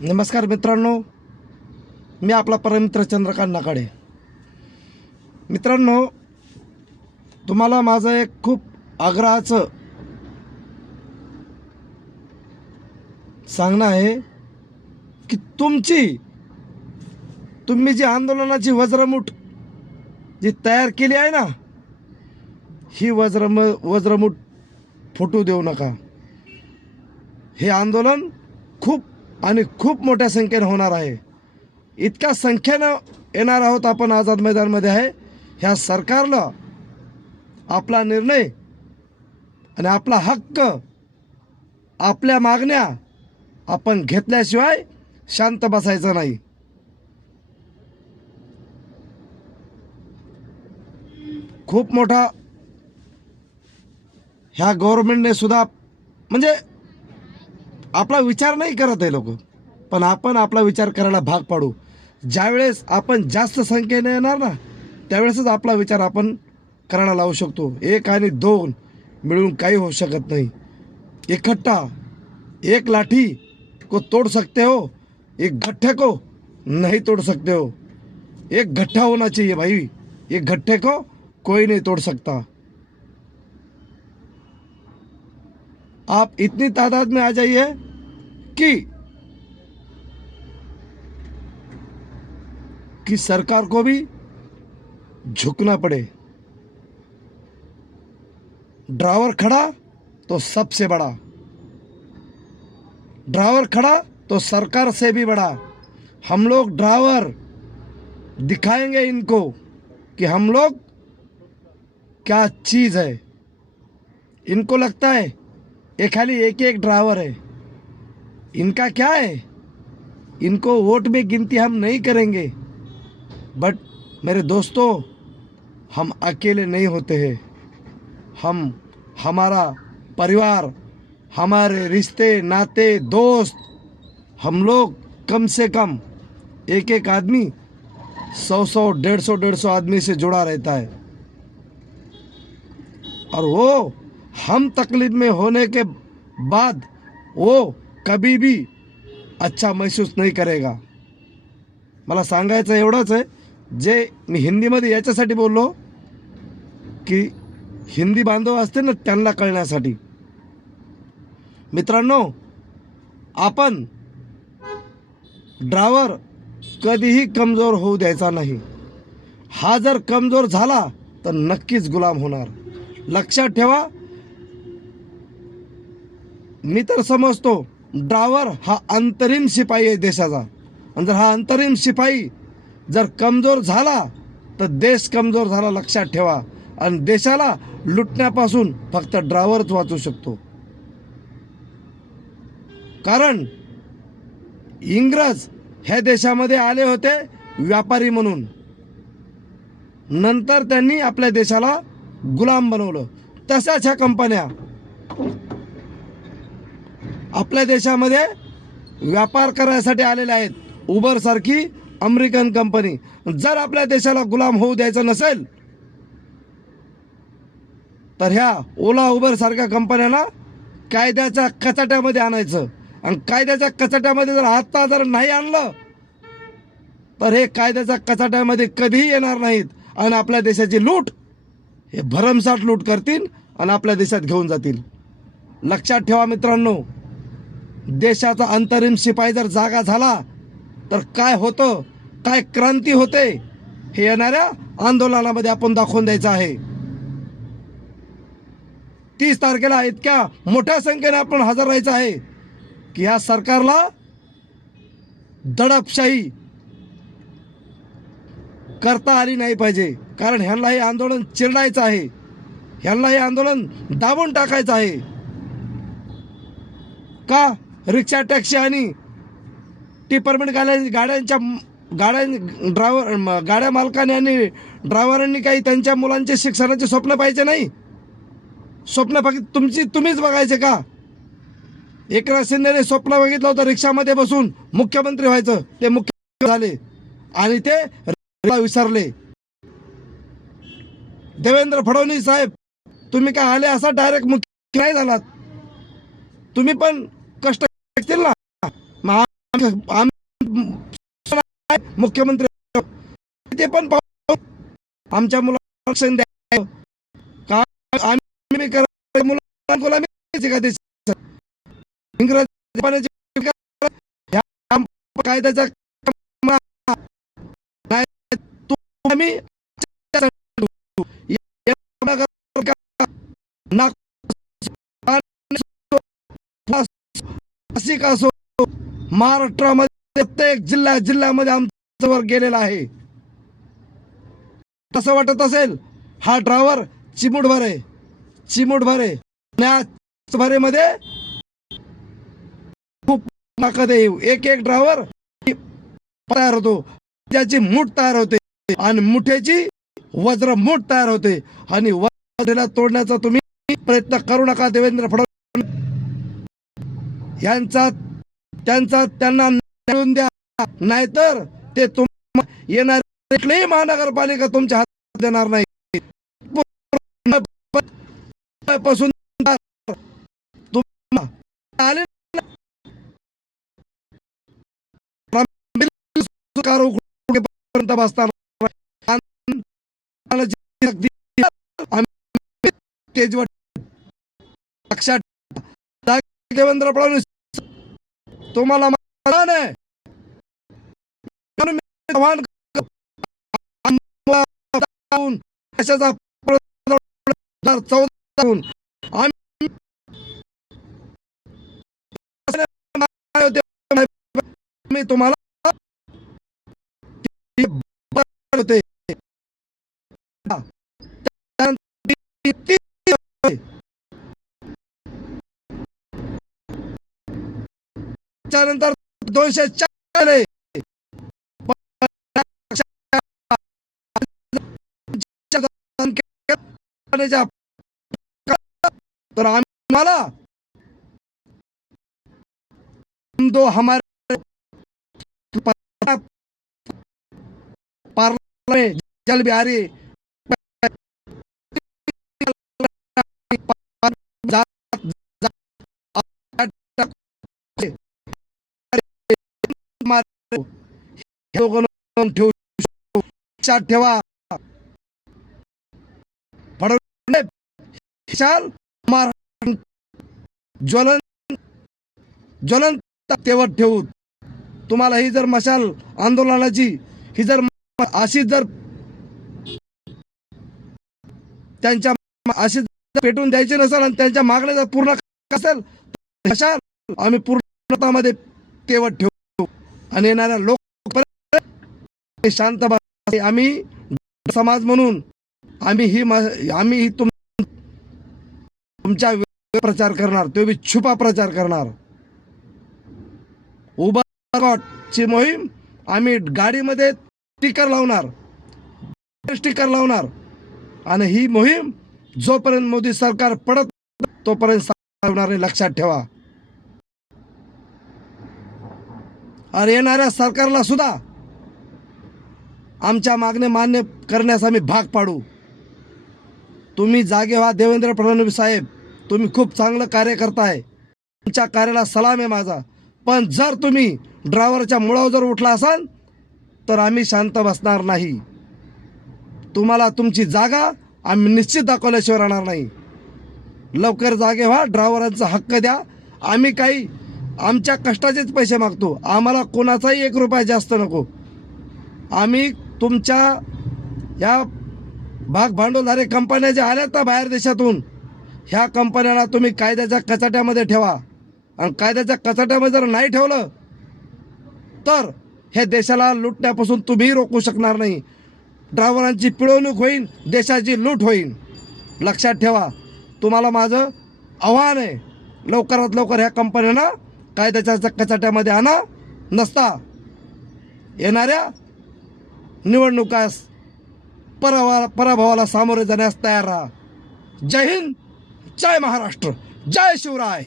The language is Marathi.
नमस्कार मित्रांनो, मी आपला परममित्र चंद्रकांत नाकाडे. मित्रांनो, तुम्हाला माझं एक खूप आग्रहाचं सांगणं आहे की तुम्ही जी आंदोलनाची वज्रमूठ जी तयार केली आहे ना, ही वज्रमूठ फुटू देऊ नका. हे आंदोलन खूप मोठ्या संख्येने होणार आहे. इतक्या संख्येनं येणार आहोत आपण आझाद मैदानमध्ये आहे. ह्या सरकारला आपला निर्णय आणि आपला हक्क, आपल्या मागण्या आपण घेतल्याशिवाय शांत बसायचं नाही. खूप मोठा ह्या गव्हर्नमेंटने सुद्धा म्हणजे आपला विचार नाही करत आहे लोक, पण आपण आपला विचार करायला भाग पाडू. ज्यावेळेस आपण जास्त संख्येने येणार ना, त्यावेळेसच आपला विचार आपण करायला लावू शकतो. एक आणि दोन मिळून काही होऊ शकत नाही. इकट्ठा एक लाठी को तोड़ सकते हो, एक गट्ठे को नहीं तोड़ सकते हो. एक गट्ठा होना चाहिए भाई, एक गट्ठे को कोई नहीं तोड़ सकता. आप इतनी तादाद में आ जाइए कि सरकार को भी झुकना पड़े. ड्राइवर खड़ा तो सबसे बड़ा, ड्राइवर खड़ा तो सरकार से भी बड़ा. हम लोग ड्राइवर दिखाएंगे इनको कि हम लोग क्या चीज़ है. इनको लगता है ये खाली एक ड्राइवर है. इनका क्या है, इनको वोट में गिनती हम नहीं करेंगे. बट मेरे दोस्तों, हम अकेले नहीं होते हैं. हमारा परिवार, हमारे रिश्ते नाते दोस्त, हम लोग कम से कम एक आदमी 100 150 आदमी से जुड़ा रहता है. और वो हम तकलीफ में होने के बाद वो कभी भी अच्छा महसूस नहीं करेगा. मला सांगायचं एवढंच आहे, जे मी हिंदीमध्ये याच्यासाठी बोललो की हिंदी बांधव असते ना, त्यांना कळण्यासाठी. मित्रांनो, आपण ड्रायव्हर कधीही कमजोर होऊ द्यायचा नाही. हा जर कमजोर झाला तर नक्कीच गुलाम होणार. लक्षात ठेवा. मी तर समजतो ड्रायव्हर हा अंतरिम शिपाई आहे देशाचा. आणि जर हा अंतरिम शिपाई जर कमजोर झाला तर देश कमजोर झाला, लक्षात ठेवा. आणि देशाला लुटण्यापासून फक्त ड्रायव्हरच वाचू शकतो. कारण इंग्रज ह्या देशामध्ये आले होते व्यापारी म्हणून. नंतर त्यांनी आपल्या देशाला गुलाम बनवलं. तशाच ह्या कंपन्या आपल्या देशामध्ये व्यापार करायसाठी आलेल्या आहेत. उबर सारखी अमेरिकन कंपनी. जर आपल्या देशाला गुलाम होऊ द्यायचं नसेल तर ह्या ओला उबर सारख्या कंपन्यांना कायद्याच्या कचाट्यामध्ये आणायचं. आणि कायद्याच्या कचाट्यामध्ये जर आता जर नाही आणलं तर हे कायद्याच्या कचाट्यामध्ये कधीही येणार नाहीत. आणि आपल्या देशाची लूट हे भरमसाठ लूट करतील आणि आपल्या देशात घेऊन जातील. लक्षात ठेवा मित्रांनो, देशाचा अंतरिम शिपाई जर जागा झाला तर काय होतं, काय क्रांती होते, हे येणाऱ्या आंदोलनामध्ये आपण दाखवून द्यायचं आहे. 30 तारखेला इतक्या मोठ्या संख्येने आपण हजर राहायचं आहे की ह्या सरकारला दडपशाही करता आली नाही पाहिजे. कारण ह्यांना हे आंदोलन चिरडायचं आहे, ह्यांना हे आंदोलन दाबून टाकायचं आहे. का रिक्षा टॅक्सी आणि टिपरमेंट गाड्या मालकाने आणि ड्रायव्हरांनी काही त्यांच्या मुलांचे शिक्षणाचे स्वप्न पाहिजे नाही? स्वप्न फक्त तुम्हीच बघायचे का? एकनाथ शिंदेने स्वप्न बघितलं होतं रिक्षामध्ये बसून मुख्यमंत्री व्हायचं. ते मुख्यमंत्री झाले आणि ते विसरले. देवेंद्र फडणवीस साहेब, तुम्ही काय आले असा डायरेक्ट मुख्यमंत्री नाही झालात. तुम्ही पण कष्ट केले ना. मुख्यमंत्री ते पण पाहू, आमच्या मुलांना आरक्षण द्यावं का? आम्ही मुलांना गुलामी का देशात? इंग्रजी पाण्याची ह्या कायद्याचा आम्ही नाशिक असो, महाराष्ट्रामध्ये प्रत्येक जिल्ह्यामध्ये आमच्यावर गेलेला आहे. तसं वाटत असेल हा ड्रायव्हर चिमूटभर आहे, चिमूटभर आहे. भरेमध्ये खूप ताकद आहे. एक ड्रायव्हर तयार होतो, त्याची मूठ तयार होते आणि मुठ्याची वज्र मूठ तयार होते आणि वज्राला तोडण्याचा तुम्ही प्रयत्न करू नका. देवेंद्र फडणवीस यांचा त्यांना मिळून द्या, नाहीतर ते येणार कुठलीही महानगरपालिका तुमच्या हातात देणार नाही. पासून आले बसणार लक्षात. देवेंद्र फडणवीस तुम्हाला मी तुम्हाला होते त्यानंतर 204 तर आम्हाला दो हमारे पार्लियामेंट जल बिहारी ठेवा. ज्वलन तेवर ठेवू. तुम्हाला ही जर मशाल आंदोलनाची ही जर अशीच जर त्यांच्या अशी पेटून द्यायची नसेल आणि त्यांच्या मागण्या जर पूर्ण असेल मशाल आम्ही पूर्णतामध्ये तेवर ठेवू आणि येणाऱ्या लोक शांत. आम्ही समाज म्हणून आम्ही तुमच्या प्रचार करणार, तो बी छुपा प्रचार करणार. ची मोहीम आम्ही गाडीमध्ये स्टिकर लावणार आणि ही मोहीम जोपर्यंत मोदी सरकार पडत तोपर्यंत चालवणार आहे, लक्षात ठेवा. आणि येणाऱ्या सरकारला सुद्धा आमच्या मागण्या मान्य करण्यास आम्ही भाग पाडू. तुम्ही जागे व्हा. देवेंद्र फडणवीस साहेब, तुम्ही खूप चांगलं कार्य करताय, तुमच्या कार्याला सलाम आहे माझा. पण जर तुम्ही ड्रायव्हरच्या मुळावर जर उठला असाल तर आम्ही शांत बसणार नाही. तुम्हाला तुमची जागा आम्ही निश्चित दाखवल्याशिवाय राहणार नाही. लवकर जागे व्हा, ड्रायव्हरांचा हक्क द्या. आम्ही काही आमच्या कष्टाचेच पैसे मागतो, आम्हाला कोणाचाही 1 रुपया जास्त नको. आम्ही तुमच्या या भागभांडवलधारे कंपन्या ज्या आल्या तर बाहेर देशातून, ह्या कंपन्याला तुम्ही कायद्याच्या कचाट्यामध्ये ठेवा. आणि कायद्याच्या कचाट्यामध्ये जर नाही ठेवलं तर हे देशाला लुटण्यापासून तुम्ही रोखू शकणार नाही. ड्रायव्हरांची पिळवणूक होईल, देशाची लूट होईल, लक्षात ठेवा. तुम्हाला माझं आव्हान आहे, लवकरात लवकर ह्या कंपन्यांना कायद्याच्या कचाट्यामध्ये आणा, नसता येणाऱ्या निवडणुकास पराभवाला सामोरे जाण्यास तयार राहा. जय हिंद, जय महाराष्ट्र, जय शिवराय.